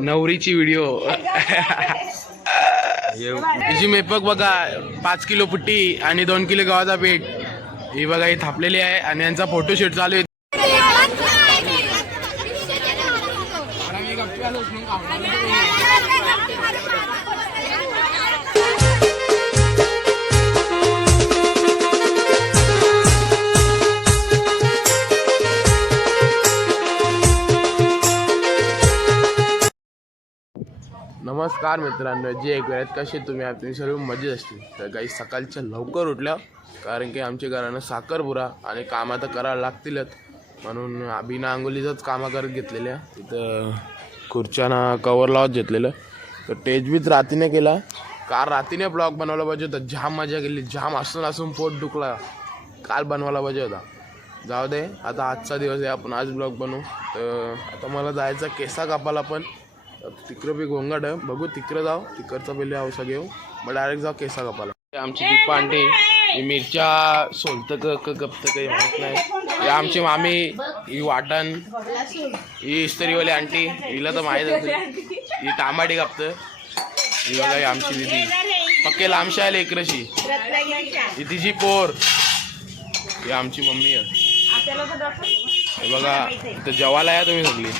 नवरीची video तिची मेपक बघा 5 kilo putty आणि 2 किलो गव्हाचा पीठ ही बघा ही थापलेली आहे आणि यांचा फोटोशूट चालू आहे. नमस्कार मित्रांनो, जे ऐकू आहेत कसे तुम्ही आपली सर्व मजेत असतील. तर काही सकाळच्या लवकर उठल्या कारण की आमच्या घरानं साखरपुडा आणि कामं तर करायला लागतीलच म्हणून बिना अंघोलीचंच कामं करत घेतलेल्या. तिथं खुर्च्यानं कवर लावत घेतलेलं. तर टेजबीच रातीने केला. काल रातीने ब्लॉग बनवला पाहिजे होता. जाम मजा केली, जाम असून पोट दुखला. काल बनवायला पाहिजे होता. जाऊ दे, आता आजचा दिवस आहे, आपण आज ब्लॉग बनवू. तर आता मला जायचं केसा कापायला पण. तिकडं बी गोंगाट आहे, बघू तिकडं जाऊ. तिकडचा पहिले औषध घेऊ मग डायरेक्ट जाऊ केसा कापायला. आमची दीपा आंटी ही मिरच्या सोलतं कपतं काही माहीत नाही. ही आमची मामी, ही वाटण, ही इस्त्रीवाली आंटी, हिला तर माहीत असेल. ही टमाटी कापतं. ही बघा ही आमची दिदी पक्के लांबशा आले इकडची. ही तिची पोर, ही आमची मम्मी आहे. हे बघा इथं जेवायला या तुम्ही सगळी.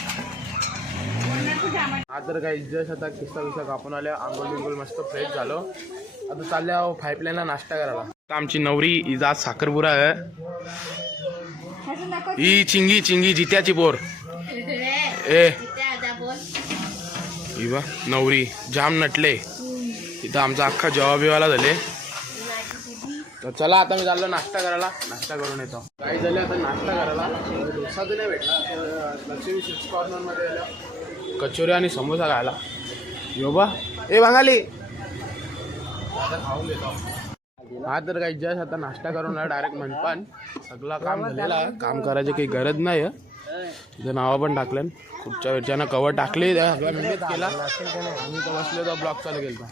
हा तर काही जस्ट आता किस्सा कापून आल्या, आंघोळ मस्त फ्रेश झालो. आता चालल्या पाईपलाईनला नाश्ता करायला. आमची नवरी हिचा आज साखरपुडा आहे. ही चिंगी जित्याची पोर ए ही बा नवरी जाम नटले. इथं आमचा अख्खा जेवा बिवाला झाले. तर चला आता मी चाललो नाश्ता करायला. नाश्ता करून येतो. काही झाले आता नाश्ता करायला. डोसा तर नाही भेटला. लक्ष्मी स्वीट्स कॉर्नरमध्ये आल्या कचोरी आणि समोसा खायला. यो बा ए बंगाली आता खाऊन घेतो. हा तर काही जस्ट आता नाश्ता करून डायरेक्ट मनपान सगळं काम झालेलं आहे. काम करायची काही गरज नाही आहे. तिथं नावं पण टाकलं. खुर्च्या वेळच्यानं कवर टाकले केला. आम्ही तर बसलो तर ब्लॉक चालू केला.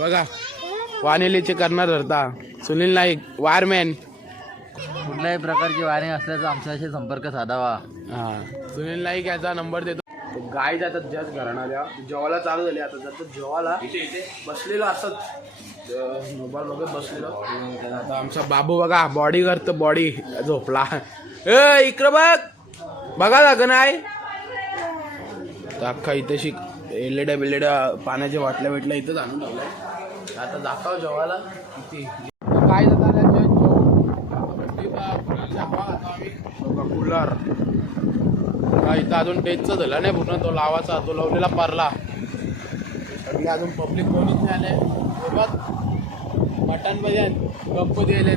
बघा वानेलीचे करणार धरता सुनील नाईक वायरमॅन. कुठल्याही प्रकारची वायरिंग असल्याचा आमच्याशी संपर्क साधावा. हां सुनील नाईक याचा नंबर देतो. गाय जातात जस्ट घराण्याला जेवायला चालू झाली. आता जातात जेवायला. बसलेलो असत मोबाईल बघत बसलेलो. आता आमचा बाबू बघा बॉडी करतो. बॉडी झोपला. ए इकडं बघ बघा जाग नाही. तर अख्खा इथं एलेड्या बिलेड्या पाण्याच्या बाटल्या भेटल्या इथंच आणून ठेवलाय. आता जातो जेवायला. किती काय जातात कूलर इथं अजून टेजचं झालं नाही पूर्ण. तो लावाचा तो लावलेला पारला. सगळे अजून पब्लिक कोणीच नाही आले. सोबत मटण मध्ये गप्प दिले.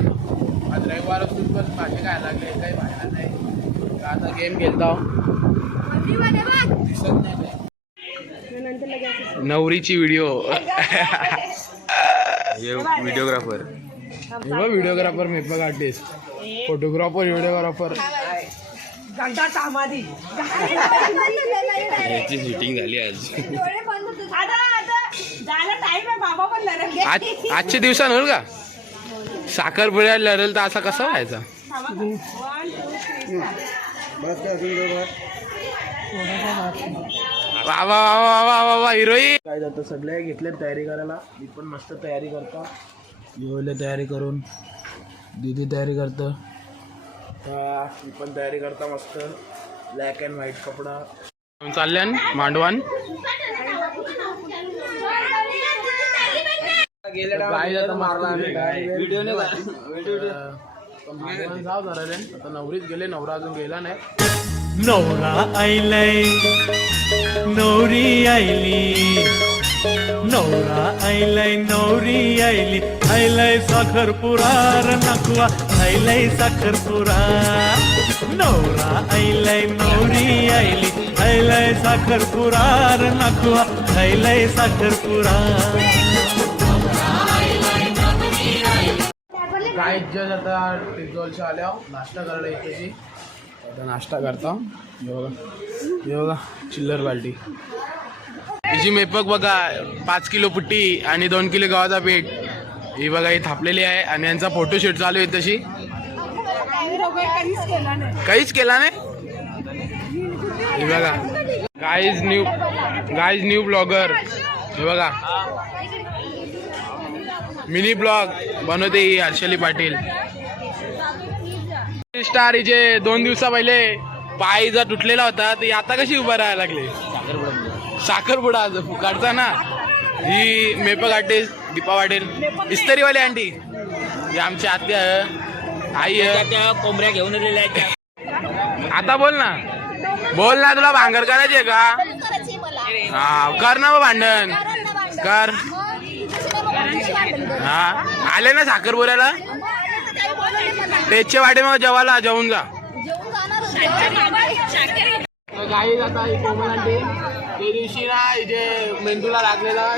आज रविवार असून पण भाजी काय लागले काही बाहेर नाही. आता गेम खेळता दिसत नाही. नवरीची video videographer videographer makeup artist photographer videographer याची शूटिंग झाली आज. आजच्या दिवसात होईल का साखरपुड्यात लढेल तर असा कसा व्हायचा. वा वा वा वा वा हिरोईन काय जातं. सगळे घेतले तयारी करायला. मी पण मस्त तयारी करता. येवले तयारी करून दीदी तयारी करतं. मी पण तयारी करता मस्त ब्लॅक अँड व्हाईट कपडा चालल्यान मांडवान. जाऊ धरायला. आता नवरीच गेले. नवरा अजून गेला नाही. नवरा आईलय नवरी आईली. नवरा आईलय नवरी आईली. आईलय साखरपुरार नकवा आईलय साखरपुरा. नवरा आईलय नवरी आईली. आईलय साखरपुरार नकवा आईलय साखरपुरा. काय जज आता टिकजॉलच्या आल्या नाश्ता करायला येते. आता नाश्ता करता. योगा चिल्लर बाल्टी. हिची मेपक बघा 5 किलो पुट्टी आणि 2 किलो गव्हाचा पीठ ही बघा ही थापलेली आहे. आणि यांचा फोटोशूट चालू आहे. तशी काहीच केला नाही. ही बघा गाईज न्यू ब्लॉगर हे बघा मिनी ब्लॉग बनवते ही हर्षली पाटील स्टार हिचे 2 दिवसा पहिले पाय जर तुटलेला होता ती आता कशी उभा राहायला लागली साखरपुडा फुकाडचा ना ही मेकअप आर्टिस्ट दीपा पाटील इस्त्रीवाली आंटी ही आमची आत्या आई आहे कोंबड्या घेऊन आलेल्या आता बोल ना तुला भांगर करायची आहे का हा कर ना मग भांडण कर हा आले ना साखरपुऱ्याला तेजचे वाटे मग जेवायला जेवून जा काही आता कोमल आंटी ते दिवशी ना इथे मेंदूला लागलेला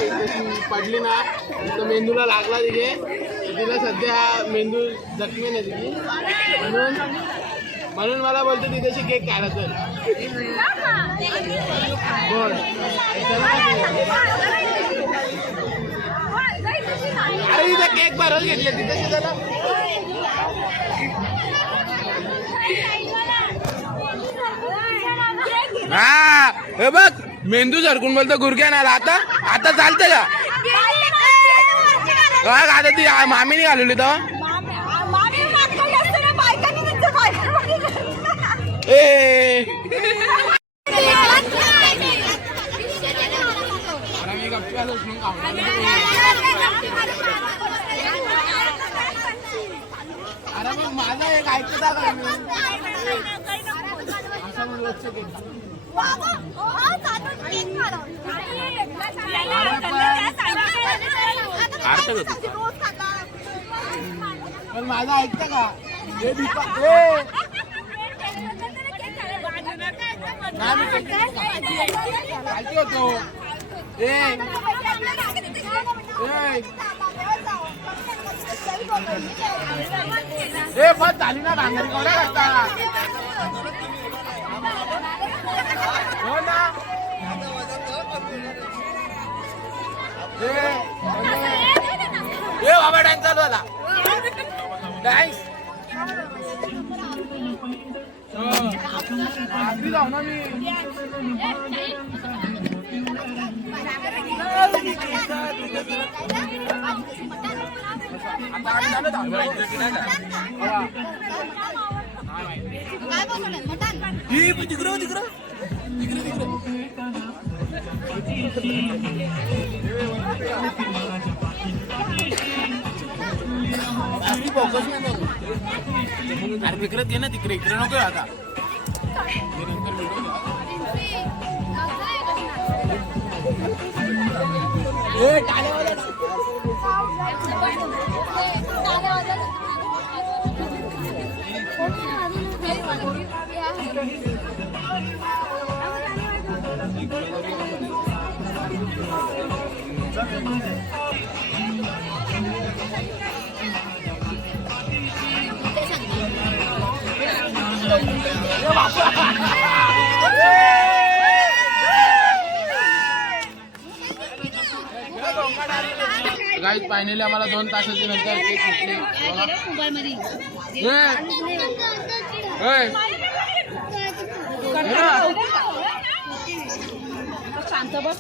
पडली ना तर मेंदूला लागला तिथे तिला सध्या मेंदू जखमी नाही तिची म्हणून मला बोलतो तिथेशी केक खायला तर बोल अरे तिथे केक भरत घेतले तिथे झाला हा हे बघ मेंदू सरकून बोलतो गुरक्या ना आता चालतं का आता ती मामीने घालवली तेव्हा ए अरे मग माझा एक ऐकता पण माझा ऐकता का हे होतो ए पण झाली ना भांगरी कोणा करता हो ना ए बाबा डान्स चालू झाला डान्स आधी जाऊ ना मी अरे तिकडे घे ना तिकडे इकडे नको आता गाईज फायनली आम्हाला 2 तासाची नंतर केक शांत बस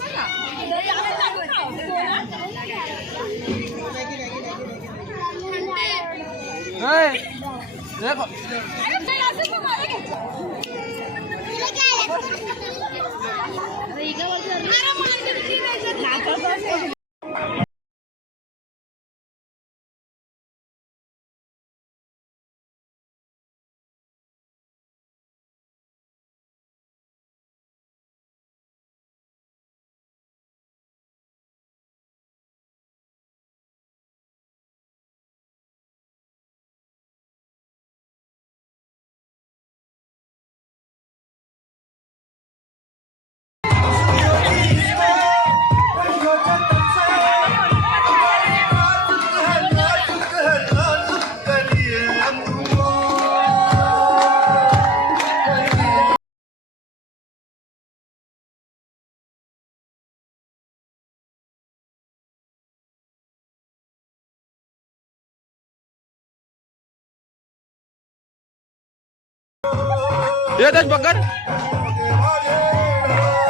येतच पकड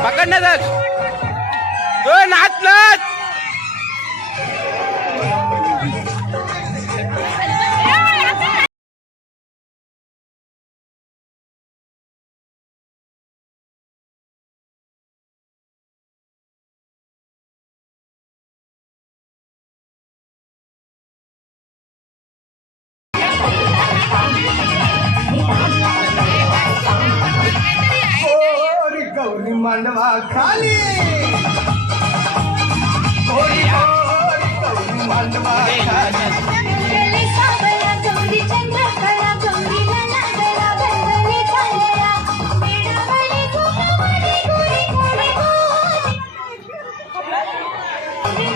पकड ना दक्ष. नाच नाच. गौरी मांडवा खाली गौरी मांडवा खाली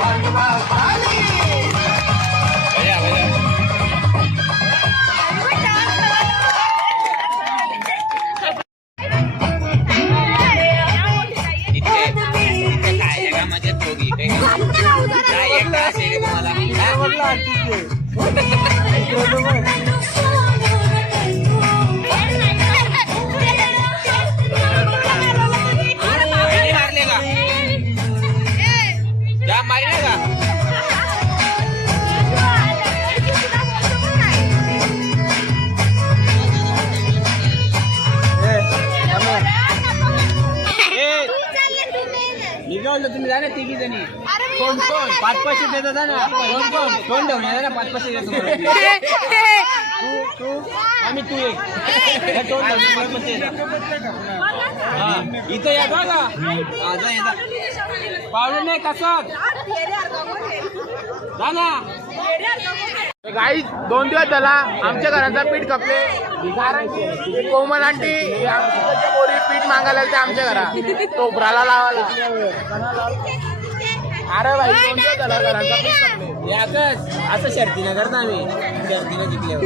मांडवा खाली तुम्ही जा ना तिघी जणी. कोण कोण 5-5 देतात ना. कोण कोण कोण देऊन ना 5-5 देतो. तू आम्ही तू एक तोंड इथं या बघा. पावलं नाही कसं जा ना. गाईज 2 दिवस झाला आमच्या घराचा पीठ खपले. कारण की कोमल आंटी पोरी पीठ मागायला ते आमच्या घरात टोपराला लावायला. अरे भाई 2 दिवस झाला घराचा पीठ खपले. याकच असं शर्तीनं करता आम्ही शर्तीनं जिंकल्यावर.